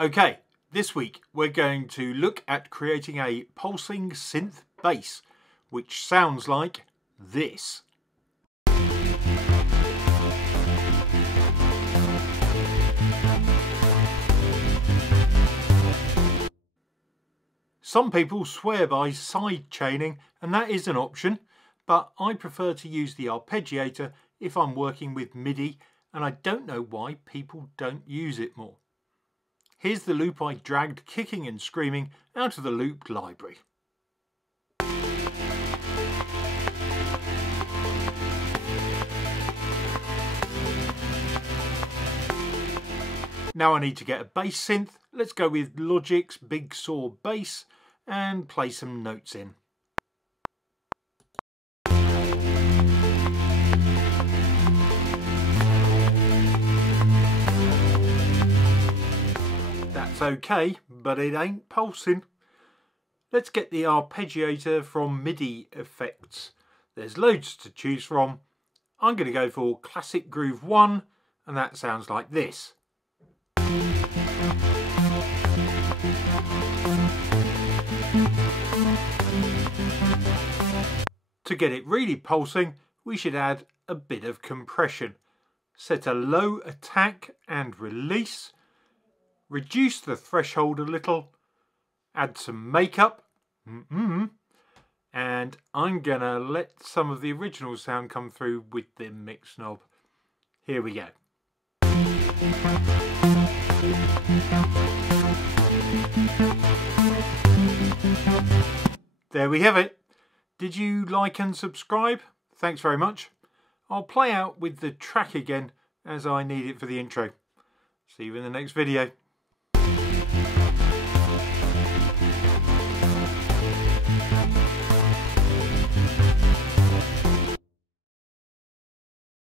Okay, this week we're going to look at creating a pulsing synth bass, which sounds like this. Some people swear by side chaining, and that is an option, but I prefer to use the arpeggiator if I'm working with MIDI, and I don't know why people don't use it more. Here's the loop I dragged kicking and screaming out of the loop library. Now I need to get a bass synth. Let's go with Logic's Big Saw Bass and play some notes in. That's okay, but it ain't pulsing. Let's get the arpeggiator from MIDI effects. There's loads to choose from. I'm going to go for Classic Groove 1, and that sounds like this. To get it really pulsing, we should add a bit of compression. Set a low attack and release. Reduce the threshold a little. Add some makeup. And I'm gonna let some of the original sound come through with the mix knob. Here we go. There we have it. Did you like and subscribe? Thanks very much. I'll play out with the track again as I need it for the intro. See you in the next video.